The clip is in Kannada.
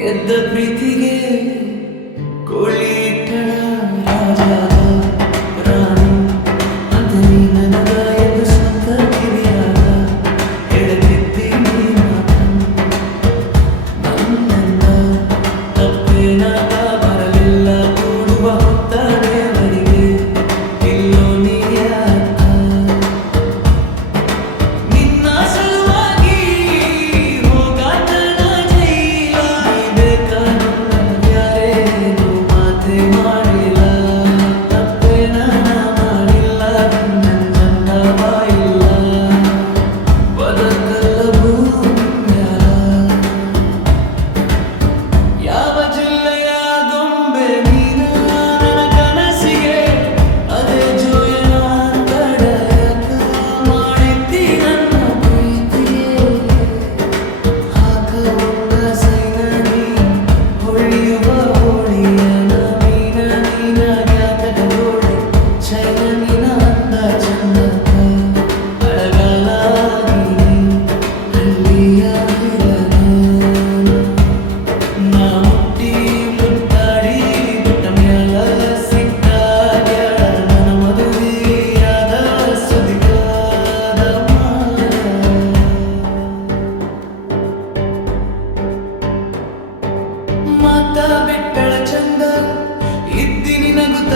ಗೆದ್ದ ಪ್ರೀತಿಗೆ ಕೋಳಿ ಇಟ್ಟಳ ರಾಜ ರಾಣಿ ಅಂತ ನೀ ನನಗ ಎಂದು ಸ್ವಂತ ಕಿವಿಯಾಗ ಹೇಳುತ್ತಿದ್ದೀನಿ ನನ್ನಿಂದ ತಪ್ಪೇನ ಬರಲಿಲ್ಲ ಕೂಡುವ ಹೊತ್ತ ದೇವರಿಗೆ ಇಲ್ಲೋ ನೀಯಾಕ ನಿನ್ನ ಸಲುವಾಗಿ ಹೋಗಾಟನ ಜೈಲ ಬೇಕ ಯಾರೇನು ಮಾತೆ ಮಾಡಿಲ್ಲ ತಪ್ಪೇನ ಮಾಡಿಲ್ಲ ನನ್ನ ಬಾಯಿಲ್ಲ ಬದಕಲ್ಲ ಭೂಮ್ಯಾಲ ಯಾವ ಜಿಲ್ಲೆಯ ಗೊಂಬೆ ನೀನ ನನ್ನ ಕನಸಿಗೆ ಅದೇ ಜೋಯನ ತಡೆಯಕ ಮಾಡಿದ್ದಿ ನನ್ನ ಪ್ರೀತಿಗೆ ಹಾಕ ಒಂದ ಸೈನಡಿ ಹೊಳೆಯುವ ಹೋಳಿಯನ ನೀನ ಜ್ಞಾತಕ ಗೋಡೆ ಚೈನ ನಿನ ಅಂದ ಚಂದಕ ಅಳಗಾಲಾಗಿ ಹಳ್ಳಿಯ ನಾ ಮುಟ್ಟಿ ಮುಟ್ಟಾಡಿ ಬಿಟ್ಟ ಮ್ಯಾಲ ಸಿಕ್ಕಾಗ್ಯಾಳ ನನ್ನ ಮದುವೆಯಾದ ಸುದಿಗಾದ ಮಾತ ಬಿಟ್ಟಳ ಚಂದ ಇದ್ದಿನಿ ನಗುತ್ತ